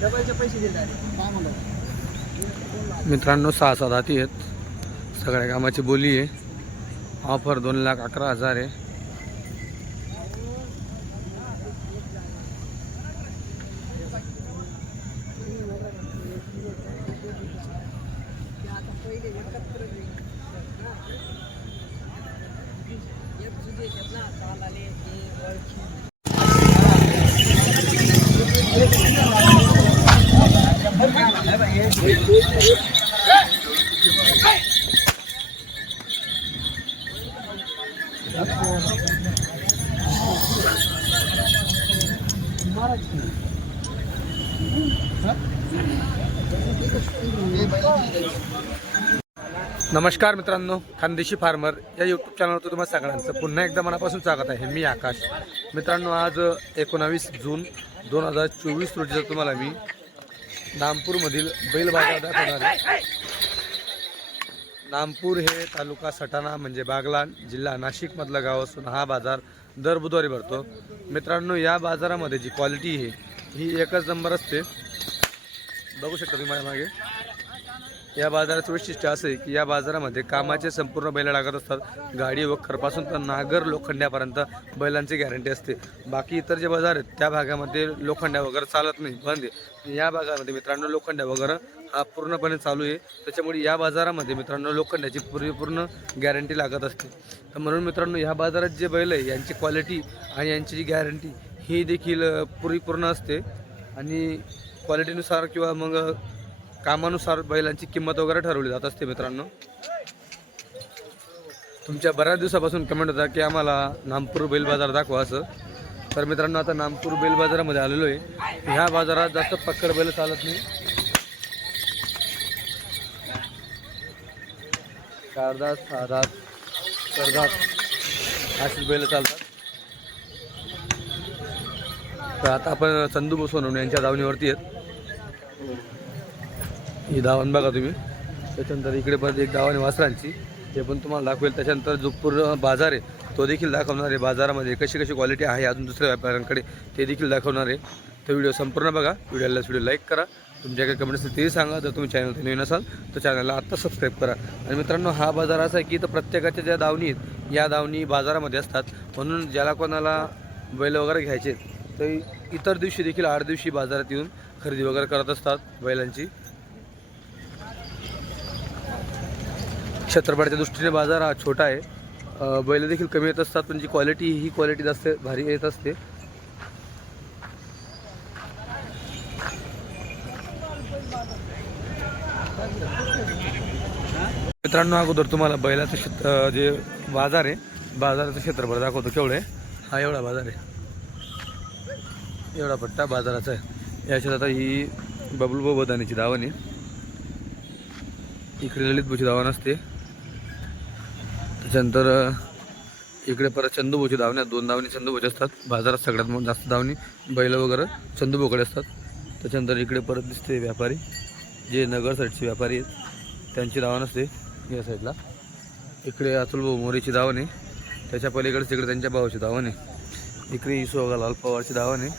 डबलचे पैसे दिले मित्रांनो सहा सात हाती आहेत. सगळ्या कामाची बोली आहे. ऑफर दोन लाख अकरा हजार आहे. नमस्कार मित्रांनो खानदेशी फार्मर या यूट्यूब चॅनलवर तुम्हाला सगळ्यांचं पुन्हा एकदा मनापासून स्वागत आहे. मी आकाश. मित्रांनो आज एकोणावीस जून दोन हजार चोवीस रोजीचा तुम्हाला मी नामपूरमधील बैल बाजार दाखवणार आहे. नामपूर हे तालुका सटाणा म्हणजे बागलाण जिल्हा नाशिकमधलं गाव असून हा बाजार दर बुधवारी भरतो. मित्रांनो या बाजारामध्ये जी क्वालिटी आहे ही एकच नंबर असते. बघू शकता तुम्ही माझ्या मागे. या बाजाराचं वैशिष्ट्य असं आहे की या बाजारामध्ये कामाचे संपूर्ण बैल लागत असतात. गाडी वखरपासून तर नागर लोखंड्यापर्यंत बैलांची गॅरंटी असते. बाकी इतर जे बाजार आहेत त्या भागामध्ये लोखंड्या वगैरे चालत नाही. बंद या भागामध्ये मित्रांनो लोखंड्या वगैरे हा पूर्णपणे चालू आहे. त्याच्यामुळे या बाजारामध्ये मित्रांनो लोखंड्याची पूर्ण गॅरंटी लागत असते. तर म्हणून मित्रांनो ह्या बाजारात जे बैल आहे यांची क्वालिटी आणि यांची जी गॅरंटी ही देखील पुरीपूर्ण असते. आणि क्वालिटीनुसार किंवा मग कामानुसार बैलांची किंमत वगैरे ठरवली जात असते मित्रांनो. तुमच्या बऱ्याच दिवसापासून कमेंट होता की आम्हाला नामपूर बैल बाजार दाखवा असं. तर मित्रांनो आता नामपूर बैल बाजारामध्ये आलेलो आहे. ह्या बाजारात जास्त पक्कर बैल चालत नाही. चारदात सहादात करदात अशीच बैल चालतात. तर आता आपण चंदू बसवून यांच्या दावणीवरती आहेत. ही दावण बघा तुम्ही. त्याच्यानंतर इकडे परत एक दावण वासरांची. ते पण तुम्हाला दाखवेल. त्याच्यानंतर जो पूर्ण बाजार आहे तो देखील दाखवणार आहे बाजारामध्ये. कशी कशी क्वालिटी आहे अजून दुसऱ्या व्यापाऱ्यांकडे ते देखील दाखवणार आहे. तर व्हिडिओ संपूर्ण बघा. व्हिडिओला व्हिडिओ लाईक करा. तुमच्या काही कमेंट्स असतील तेही सांगा. जर तुम्ही चॅनल नवीन असाल तर चॅनलला आत्ता सबस्क्राईब करा. आणि मित्रांनो हा बाजार असा आहे की तर प्रत्येकाच्या ज्या दावणी आहेत या दावणी बाजारामध्ये असतात. म्हणून ज्याला कोणाला बैल वगैरे घ्यायचे तर इतर दिवशी देखील आठ दिवशी बाजारात येऊन खरेदी वगैरे करत असतात बैलांची. छत्रपतीच्या दृष्टीने बाजार हा छोटा आहे. बैल देखील कमी येत असतात पण जी क्वालिटी ही क्वालिटी जास्त भारी येत असते. मित्रांनो अगोदर तुम्हाला बैलाचं क्षेत्र जे बाजार आहे बाजाराचं क्षेत्रफळ दाखवतो केवढं आहे. हा एवढा बाजार आहे. एवढा पट्टा बाजाराचा आहे. याच्यात आता ही बबलू बदानीची दावण आहे. इकडे ललित भूची धावण असते. त्याच्यानंतर इकडे परत चंदूभोची दावणी दोन दावणी चंदूभोची असतात. बाजारात सगळ्यात जास्त दावणी बैल वगैरे चंदूभोकडे असतात. त्याच्यानंतर इकडे परत दिसते व्यापारी जे नगर साईडचे व्यापारी आहेत. त्यांची धावण असते या साईडला. इकडे अतुलभाऊ मोरेची आहे. त्याच्या पलीकडे तिकडे त्यांच्या भावाची दावण आहे. इकडे इसोगा लाल पवारची दावण आहे.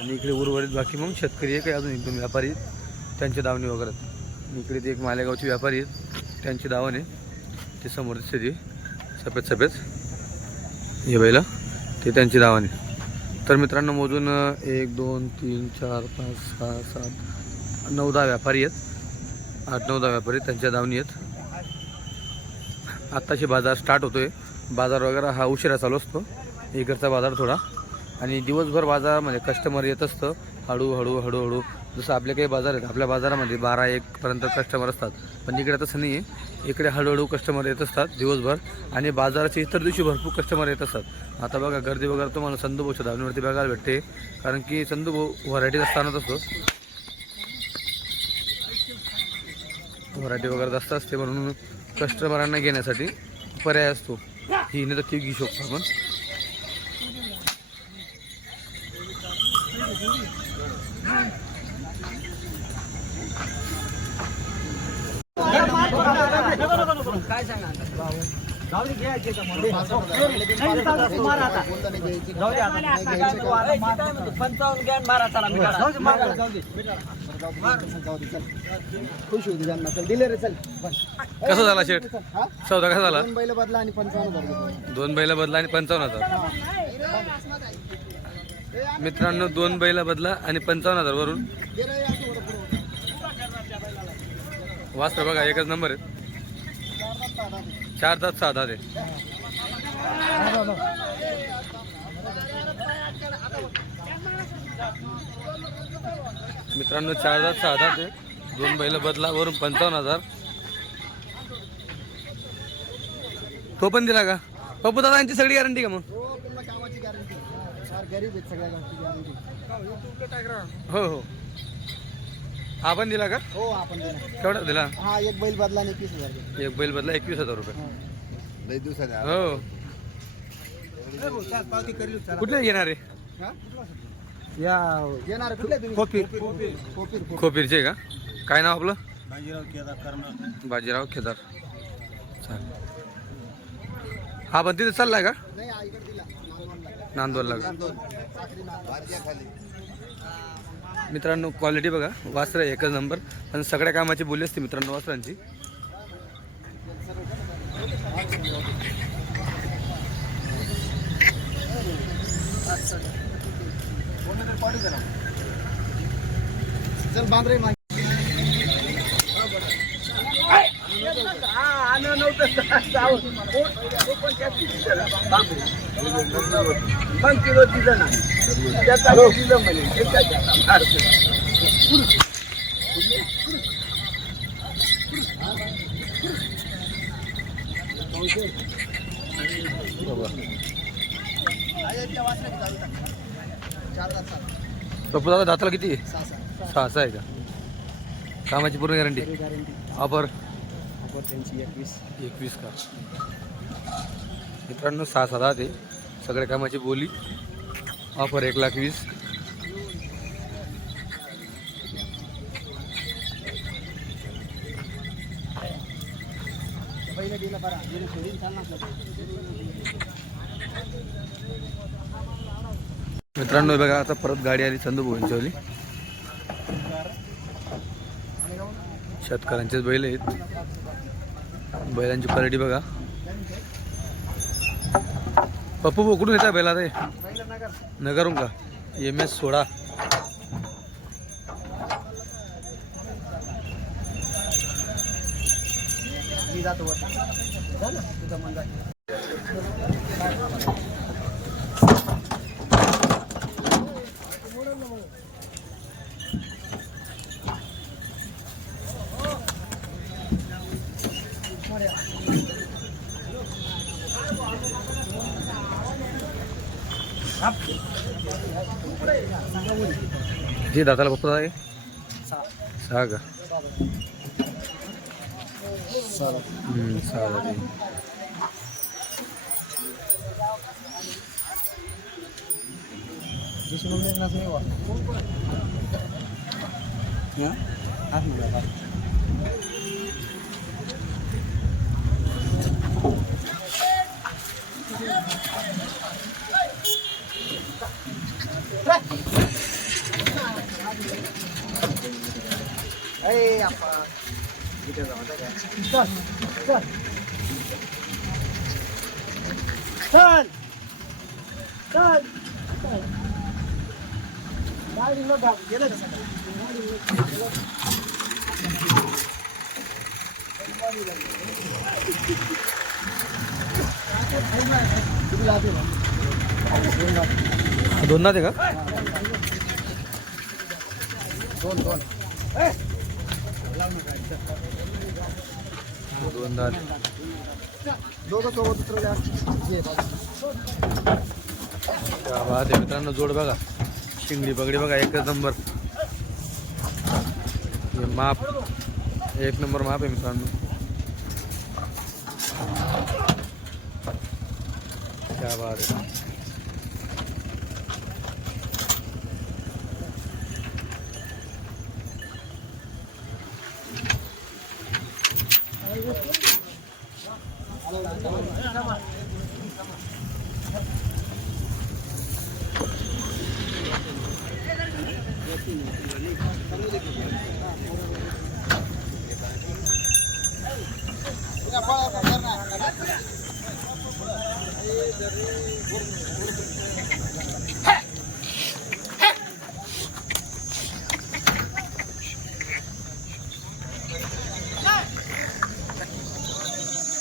आणि इकडे उर्वरित बाकी मग शेतकरी आहे काही अजून एकदम व्यापारी आहेत. त्यांची दावणी वगैरे. इकडे ते एक मालेगावचे व्यापारी आहेत. त्यांची दावण आहे. ते समोर दिसते ती सफेद सफेद. हे बैला ते त्यांची धावाने तर मित्रांनो मोजून एक दोन तीन चार पाच सहा सात नऊ दहा व्यापारी आहेत. आठ नऊ दहा व्यापारी आहेत, त्यांच्या धावणी आहेत. आत्ताशी बाजार स्टार्ट होतोय. बाजार वगैरे हा उशिरा चालू असतो. इकडचा बाजार थोडा. आणि दिवसभर बाजारामध्ये कस्टमर येत असतं. हळूहळू हळूहळू जसं आपले काही बाजार आहेत आपल्या बाजारामध्ये बारा एकपर्यंत कस्टमर असतात. पण इकडे तसं नाही आहे इकडे हळूहळू कस्टमर येत असतात दिवसभर आणि बाजाराच्या इतर दिवशी भरपूर कस्टमर येत असतात. आता बघा गर्दी वगैरे तुम्हाला संदूभाऊच्या धावणीवरती बघायला भेटते. कारण की संदूभाऊ व्हरायटी स्थानात असतो. व्हरायटी वगैरे जास्त असते म्हणून कस्टमरांना घेण्यासाठी पर्याय असतो. ही नाही तर ती घेऊ शकतो आपण. आता. पंचावन्न मारा चला. खुश होती त्यांना चल दिले रे चल. कसा झाला शेट सौदा कसा झाला? दोन बैल बदला आणि पंचावन्न हजार. दोन बैला बदला आणि पंचावन्न हजार. मित्रांनो दोन बैला बदला आणि पंचावन्न हजार वरून. वास्त्र बघा एकच नंबर आहे. चार तास सहा दहा ते मित्रांनो चार तास सहा दहा ते दोन बैल बदला वरून पंचावन्न हजार. तो पण दिला का? पप्पू दादा यांची सगळी गॅरंटी का मग? हो पूर्ण कामाची गॅरंटी फार गरीब आहेत सगळ्या गोष्टी गॅरंटी हो हो हा पण दिला का? हो आपण देणार केवढा दिला? हा एक बैल बदला आणि एकवीस हजार. एक बैल बदला एकवीस हजार रुपये. हो. हो. कुठले घेणार आहे? हा? या येणार कुठले तुम्ही? कोपी. कोपीर कोपीर. खोपीरचे का? काय नाव आपलं? बाजीराव केदार करणार बाजीराव केदार. चालेल हा पण तिथे चाललाय का? नाही हा इकडे दिला. नांदवडला. नांदवडला का? साखरी नांदवड. मित्रांनो क्वालिटी बघा. वास्त्र एकच नंबर आणि सगळ्या कामाची बोली असते मित्रांनो वास्त्रांची पण किलो दिलं ना दादा दाताला किती? सहा सहा. आहे का? कामाची पूर्ण गॅरंटी? ऑफर? एकवीस. एकवीस का? मित्रांनो सहा सहा दहा ते सगळ्या कामाची बोली. ऑफर एक लाख वीस. मित्रांनो बघा आता परत गाडी आली चंदू भुवनचवली शेतकऱ्यांचेच बैल आहेत. बैलांची क्वालिटी बघा. पप्पू कुठून येतात बैला ते? नगर नगरून का एम एस सोळा मी जातो वर जा ना तुझं मन जाय जे दाताला पप्पू दादा आहे सहा का हम्म, सहा दाते. दुसरं नाही नाही वा हाच म्हणा अरे आपा इथे जाऊ आता चल चल चल चल गाडीला घाल गेलं का दोन दोन ना ते का? दोन दोन. दोन दात दोघं सोबत उतरवले असते त्या बात आहे मित्रांनो जोड बघा. शिंगडी पगडी बघा एकच नंबर. हे माप एक नंबर माप आहे मित्रांनो. क्या बात आहे.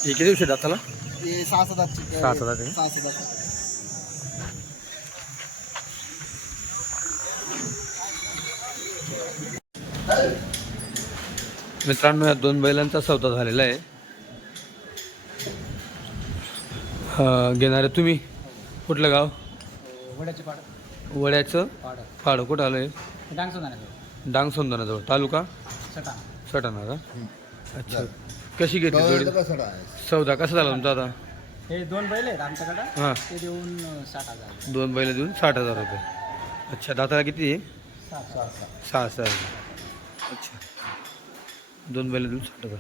हे किती दिवशी दाताला हे सहा सात आठची सहा सात आठची. सहा सात आठ मित्रांनो या दोन बैलांचा सौदा झालेला आहे. हा, घेणारे तुम्ही? कुठलं गाव? वड्याचे पाड. वड्याचं पाड. फाड कुठं आलं आहे डांग सोंदनाजवळ तालुका? सटा सटाणा का? अच्छा. कशी घेतली जोडी? सौदा कसा झाला तुमचा आता? हे दोन बैल आहेत आमच्याकडं. हां. ते देऊन अं, साठ हजार दोन बैल देऊन साठ हजार रुपये. अच्छा दाताला किती आहे? सात सहा सहा सहा सहा अच्छा. दोन बैल देऊन साठ हजार.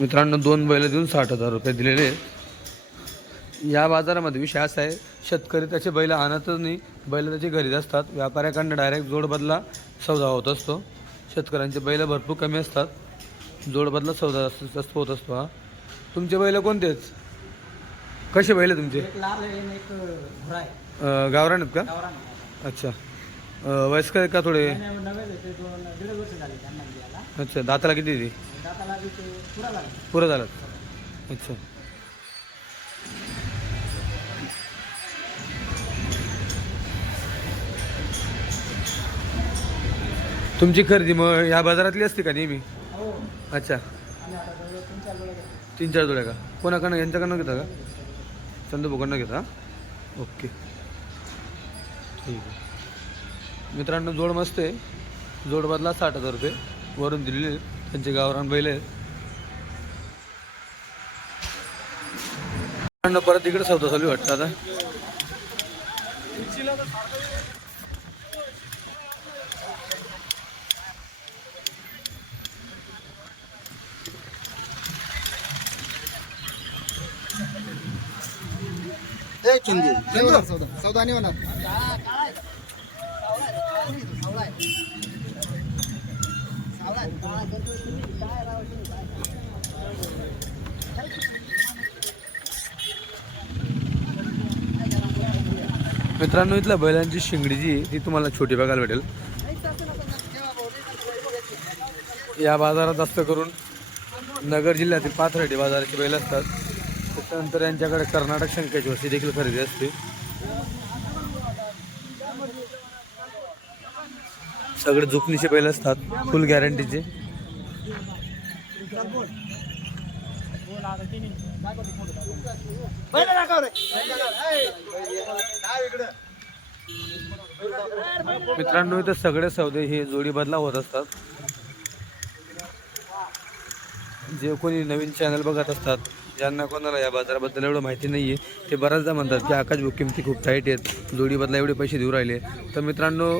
मित्रांनो दोन बैल देऊन साठ हजार रुपये दिलेले आहेत. या बाजारामध्ये विषय असा आहे शेतकरी त्याचे बैल आणतच नाही बैल त्याचे घरीच असतात. व्यापाऱ्याकडनं डायरेक्ट जोडबदला सौदा होत असतो. शेतकऱ्यांचे बैल भरपूर कमी असतात. जोडबदला सौदा जास्त होत असतो हा. तुमचे बैल कोणते कसे बैल तुमचे? गावरान आहेत का? अच्छा. वयस्कर आहेत का थोडे? अच्छा दाताला किती पुरं झालं. अच्छा. तुमची खरेदी मग या बाजारातली असते का नेहमी? हो. अच्छा. आणि आता जवळ तीन चार वेळा घेतले. तीन चार जोड्या का? कोणाकडनं यांच्याकडनं घेता का? चंदूभाऊकडनं घेता? ओके. ठीक आहे. मित्रांनो जोड मस्त आहे. जोड बदला साठ हजार रुपये. वरून दिलेले आहेत. त्यांचे गावरान बैल आहेत. मित्रांनो, परत इकडे सौदा चालू वाटतं आता. चंदू चंदू चौदा. चौदा आणि होणार. मित्रांनो इथल्या बैलांची शिंगडी जी ती तुम्हाला छोटी बघायला भेटेल. या बाजारात जास्त करून नगर जिल्ह्यातील पाथर्डी बाजाराची बैल असतात. त्याच्यानंतर यांच्याकडे कर्नाटक शंकाची वस्ती देखील खरेदी असते. सगळे झुकणीचे बैल असतात फुल गॅरंटीचे मित्रांनो इथं सगळे सौदे हे जोडी बदला होत असतात. जे कोणी नवीन चॅनल बघत असतात ज्यांना कोणाला या बाजाराबद्दल एवढं माहिती नाही आहे ते बऱ्याचदा म्हणतात की आकाश बुक किमती खूप टाईट आहेत जोडीबदला एवढे पैसे देऊ राहिले. तर मित्रांनो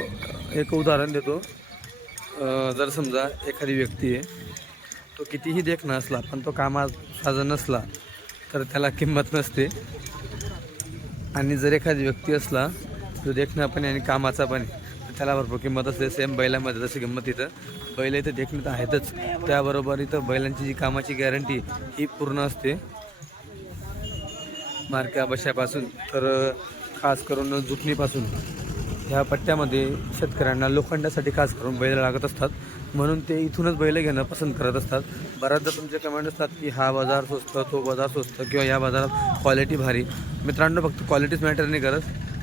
एक उदाहरण देतो. जर समजा एखादी व्यक्ती आहे तो कितीही देखणं असला पण तो कामात साजन नसला तर त्याला किंमत नसते. आणि जर एखादी व्यक्ती असला जो देखणं पण आहे आणि कामाचा पण आहे, त्याला भरपूर किंमत असते. सेम बैलामध्ये जशी किंमत इथं बैल इथं देखणं तर आहेतच. त्याबरोबर इथं बैलांची जी कामाची गॅरंटी ही पूर्ण असते. मार्क्या बशापासून तर खास करून जुकणीपासून ह्या पट्ट्यामध्ये शेतकऱ्यांना लोखंडासाठी खास करून बैल लागत असतात. म्हणून ते इथूनच बैल घेणं पसंत करत असतात. बऱ्याचदा तुमचे कमेंट असतात की हा बाजार स्वस्त तो बाजार स्वस्त किंवा या बाजारात क्वालिटी भारी. मित्रांनो फक्त क्वालिटीच मॅटर नाही करत.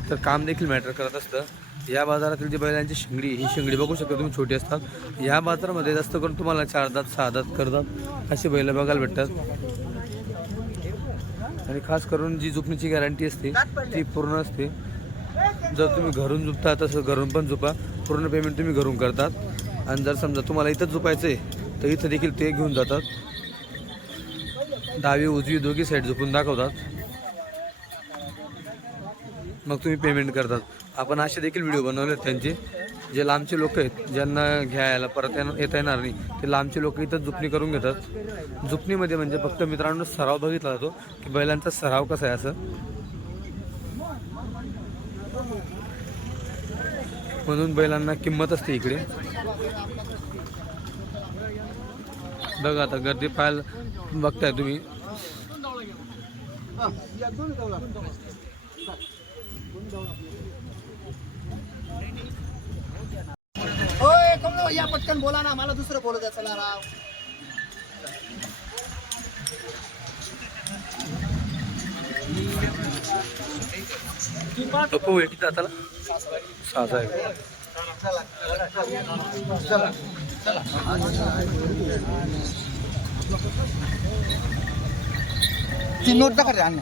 तर काम देखील मॅटर करत असतं. या बाजारातील जी बैलांची शिंगडी ही शिंगडी बघू शकता तुम्ही छोटी असतात. या बाजारामध्ये जास्त करून तुम्हाला चार दात सहा दात करतात. अशी बैल बघायला भेटतात. आणि खास करून जी झुपणीची गॅरंटी असते ती पूर्ण असते. जर तुम्ही घरून झुपता तसं घरून पण झुपा. पूर्ण पेमेंट तुम्ही घरून करतात. आणि जर समजा तुम्हाला इथंच झुपायचं आहे तर इथं देखील ते घेऊन जातात. डावी उजवी दोघी साईड झुपून दाखवतात. मग तुम्ही पेमेंट करतात. आपण असे देखील व्हिडिओ बनवले आहेत त्यांचे. जे लांबचे लोक आहेत ज्यांना घ्यायला परत येता येणार नाही ते लांबचे लोक इथं जुपणी करून घेतात. जुपणीमध्ये म्हणजे फक्त मित्रांनो सराव बघितला जातो की बैलांचा सराव कसा आहे असं. म्हणून बैलांना किंमत असते इकडे. बघा आता गर्दी पाहायला बघताय तुम्ही. या पटकन बोला ना मला दुसरं बोलू द्या चला राव. किती सहा आहे. ती नोट दाखवा रे अण्णा.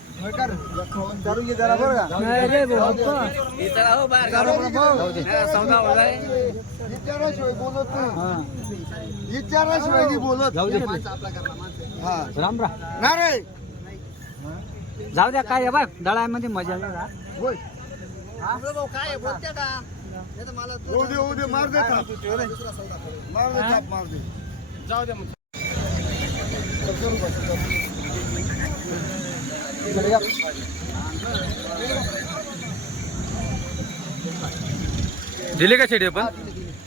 दारू घे जरा बरं का? दारू बरं भाऊ. विचाराशिवाय बोलत नाही. विचाराशिवाय नाही बोलत हा. राम राम ना रे जाऊ द्या काय बघ दळामध्ये मजा नाही राहत. होय भाऊ काय आहे? बोलते का मला होऊ दे होऊ दे मार दे थाप. मार दे थाप, मार दे जाऊ दे दिले का शेडी आपण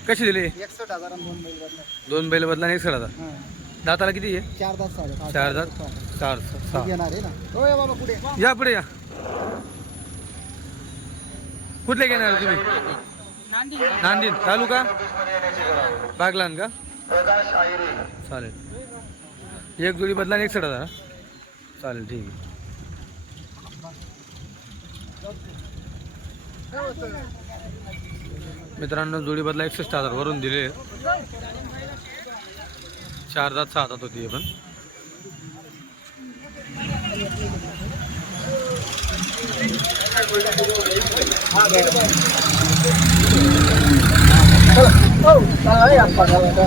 कशी दिली? एकसठ हज़ार दोन बैल बदला. दोन बैल बदला आणि एक सडा हा. दाताला किती आहे? चार दात. चार दात? चार सहा. येणार आहे ना? होय बाबा पुढे. या पुढे या. कुठले घेणार तुम्ही? नांदीन. तालुका? बागलान का? चालेल. एक जोडी बदला आणि एक सडा जरा चालेल ठीक आहे. मित्रांनो जोडी बदला एकसष्ट हजार वरून दिले. चार दात सहा दात होती पण.